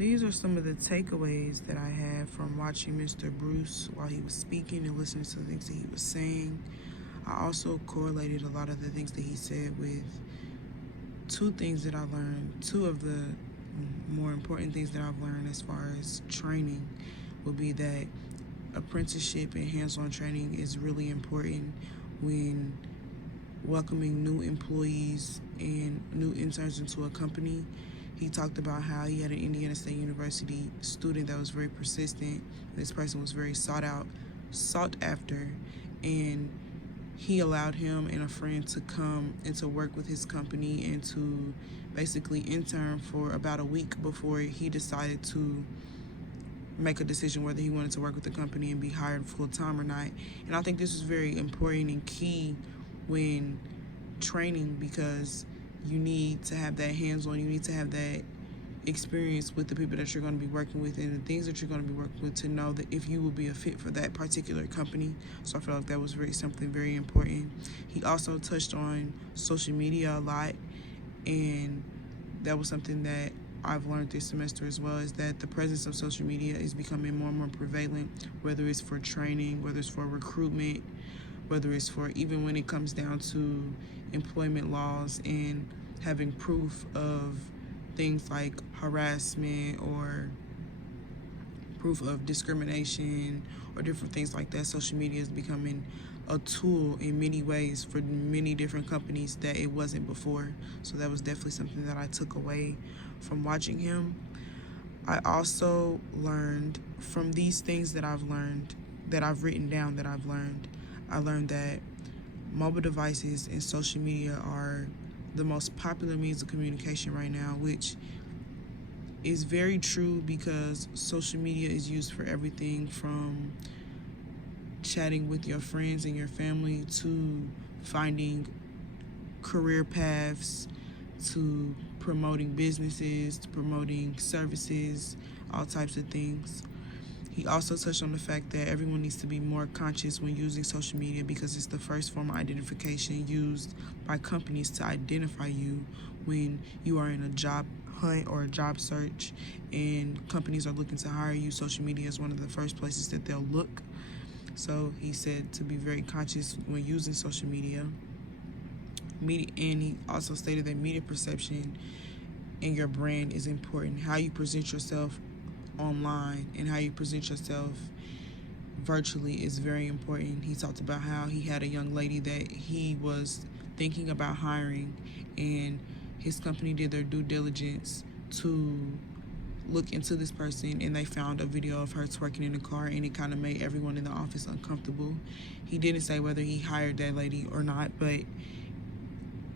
These are some of the takeaways that I had from watching Mr. Bruce while he was speaking and listening to the things that he was saying. I also correlated a lot of the things that he said with two things that I learned. Two of the more important things that I've learned as far as training would be that apprenticeship and hands-on training is really important when welcoming new employees and new interns into a company. He talked about how he had an Indiana State University student that was very persistent. This person was very sought after, and he allowed him and a friend to come and to work with his company and to basically intern for about a week before he decided to make a decision whether he wanted to work with the company and be hired full-time or not. And I think this is very important and key when training, because you need to have that hands-on, you need to have that experience with the people that you're going to be working with and the things that you're going to be working with to know that if you will be a fit for that particular company. So I feel like that was something very important. He also touched on social media a lot, and that was something that I've learned this semester as well, is that the presence of social media is becoming more and more prevalent, whether it's for training, whether it's for recruitment, whether it's for even when it comes down to employment laws and having proof of things like harassment or proof of discrimination or different things like that. Social media is becoming a tool in many ways for many different companies that it wasn't before. So that was definitely something that I took away from watching him. I also learned from these things that I've learned, that I've written down, I learned that mobile devices and social media are the most popular means of communication right now, which is very true because social media is used for everything from chatting with your friends and your family to finding career paths to promoting businesses, to promoting services, all types of things. He also touched on the fact that everyone needs to be more conscious when using social media because it's the first form of identification used by companies to identify you when you are in a job hunt or a job search and companies are looking to hire you. Social media is one of the first places that they'll look. So he said to be very conscious when using social media. And he also stated that media perception and your brand is important. How you present yourself online and how you present yourself virtually is very important. He talked about how he had a young lady that he was thinking about hiring, and his company did their due diligence to look into this person, and they found a video of her twerking in the car, and it kind of made everyone in the office uncomfortable. He didn't say whether he hired that lady or not, but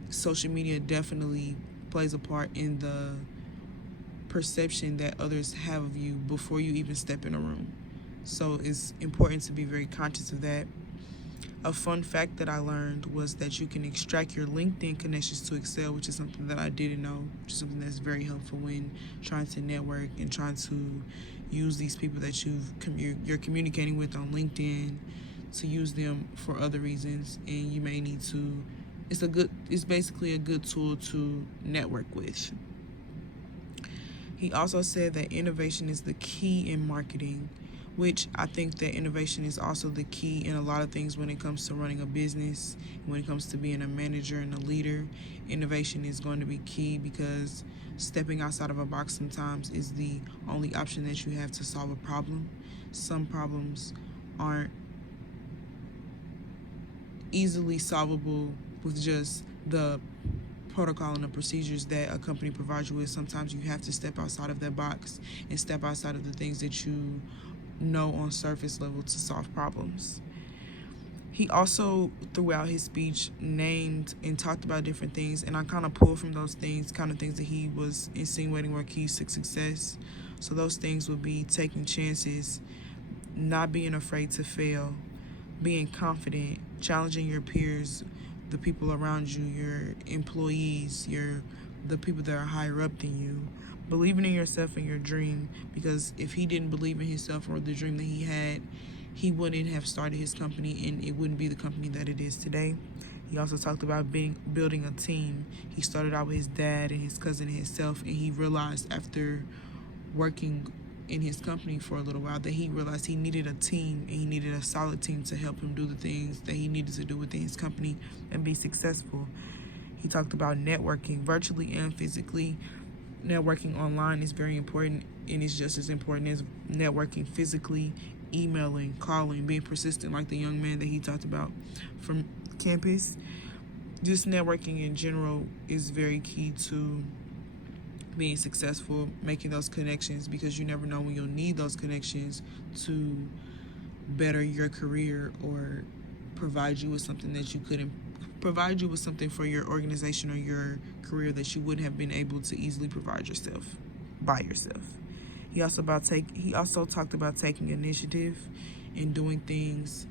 social media definitely plays a part in the perception that others have of you before you even step in a room. So it's important to be very conscious of that. A fun fact that I learned was that you can extract your LinkedIn connections to Excel, which is something that I didn't know, which is something that's very helpful when trying to network and trying to use these people that you're communicating with on LinkedIn to use them for other reasons, and you may need to. It's basically a good tool to network with. He also said that innovation is the key in marketing, which I think that innovation is also the key in a lot of things when it comes to running a business, when it comes to being a manager and a leader. Innovation is going to be key because stepping outside of a box sometimes is the only option that you have to solve a problem. Some problems aren't easily solvable with just the protocol and the procedures that a company provides you with. Sometimes you have to step outside of that box and step outside of the things that you know on surface level to solve problems. He also, throughout his speech, named and talked about different things, and I kind of pulled from those things, kind of things that he was insinuating were keys to success. So those things would be taking chances, not being afraid to fail, being confident, challenging your peers, the people around you, your employees, the people that are higher up than you, believing in yourself and your dream, because if he didn't believe in himself or the dream that he had, he wouldn't have started his company and it wouldn't be the company that it is today. He also talked about building a team. He started out with his dad and his cousin and himself, and he realized after working in his company for a little while that he realized he needed a team, and he needed a solid team to help him do the things that he needed to do within his company and be successful. He talked about networking virtually and physically. Networking online is very important, and it's just as important as networking physically, emailing, calling, being persistent like the young man that he talked about from campus. Just networking in general is very key to being successful, making those connections, because you never know when you'll need those connections to better your career or provide you with something that you couldn't provide you with something for your organization or your career that you wouldn't have been able to easily provide yourself by yourself. He also talked about taking initiative and doing things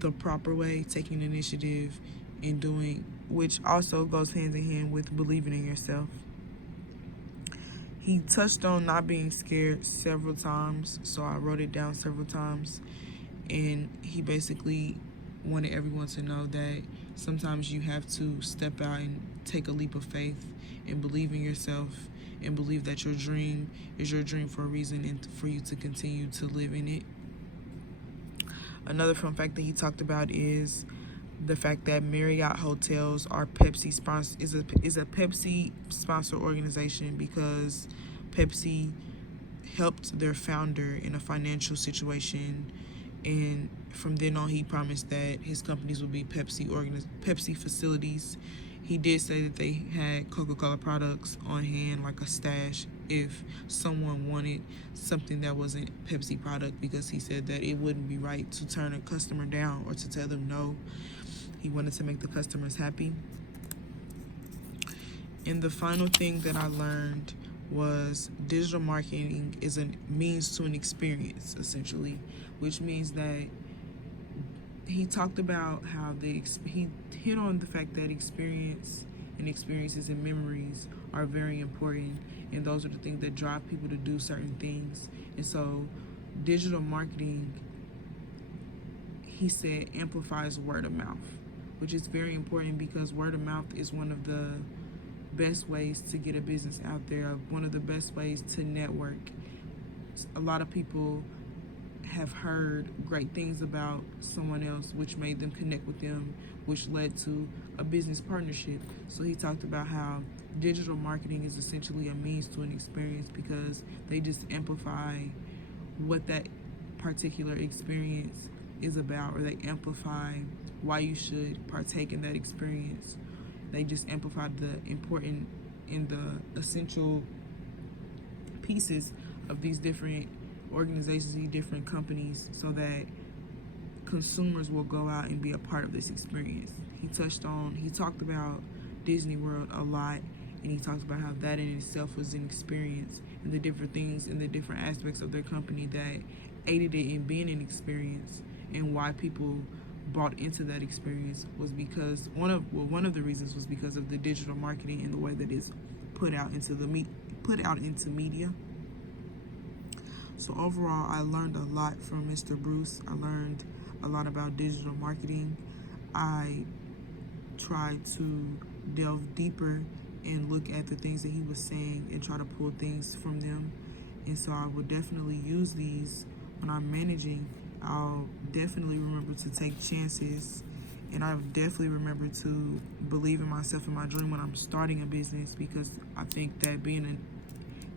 the proper way, taking initiative and doing, which also goes hand in hand with believing in yourself. He touched on not being scared several times, so I wrote it down several times. And he basically wanted everyone to know that sometimes you have to step out and take a leap of faith and believe in yourself and believe that your dream is your dream for a reason and for you to continue to live in it. Another fun fact that he talked about is the fact that Marriott Hotels are Pepsi sponsor is a Pepsi sponsor organization, because Pepsi helped their founder in a financial situation, and from then on he promised that his companies would be Pepsi facilities. He did say that they had Coca-Cola products on hand, like a stash, if someone wanted something that wasn't Pepsi product, because he said that it wouldn't be right to turn a customer down or to tell them no. He wanted to make the customers happy. And the final thing that I learned was digital marketing is a means to an experience, essentially, which means that he talked about how he hit on the fact that experiences and memories are very important, and those are the things that drive people to do certain things. And so digital marketing, he said, amplifies word of mouth, which is very important, because word of mouth is one of the best ways to get a business out there, one of the best ways to network. A lot of people have heard great things about someone else, which made them connect with them, which led to a business partnership. So he talked about how digital marketing is essentially a means to an experience, because they just amplify what that particular experience is about, or they amplify why you should partake in that experience. They just amplify the important and the essential pieces of these different organizations, these different companies, so that consumers will go out and be a part of this experience. He talked about Disney World a lot, and he talked about how that in itself was an experience, and the different things and the different aspects of their company that aided it in being an experience, and why people bought into that experience was because one of the reasons was because of the digital marketing and the way that it's put out into media. So overall, I learned a lot from Mr. Bruce. I learned a lot about digital marketing. I tried to delve deeper and look at the things that he was saying and try to pull things from them. And so I will definitely use these when I'm managing. I'll definitely remember to take chances, and I'll definitely remember to believe in myself and my dream when I'm starting a business, because I think that being an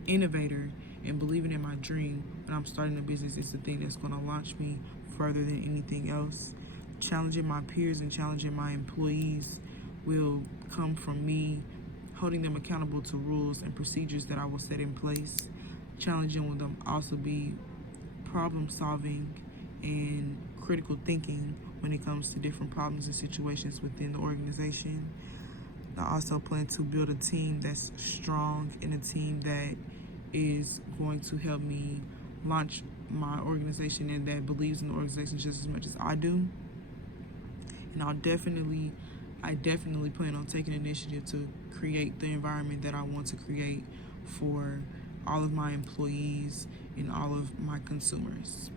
innovator and believing in my dream when I'm starting a business is the thing that's going to launch me further than anything else. Challenging my peers and challenging my employees will come from me holding them accountable to rules and procedures that I will set in place. Challenging with them also be problem solving and critical thinking when it comes to different problems and situations within the organization. I also plan to build a team that's strong and a team that is going to help me launch my organization and that believes in the organization just as much as I do. And I definitely plan on taking initiative to create the environment that I want to create for all of my employees and all of my consumers.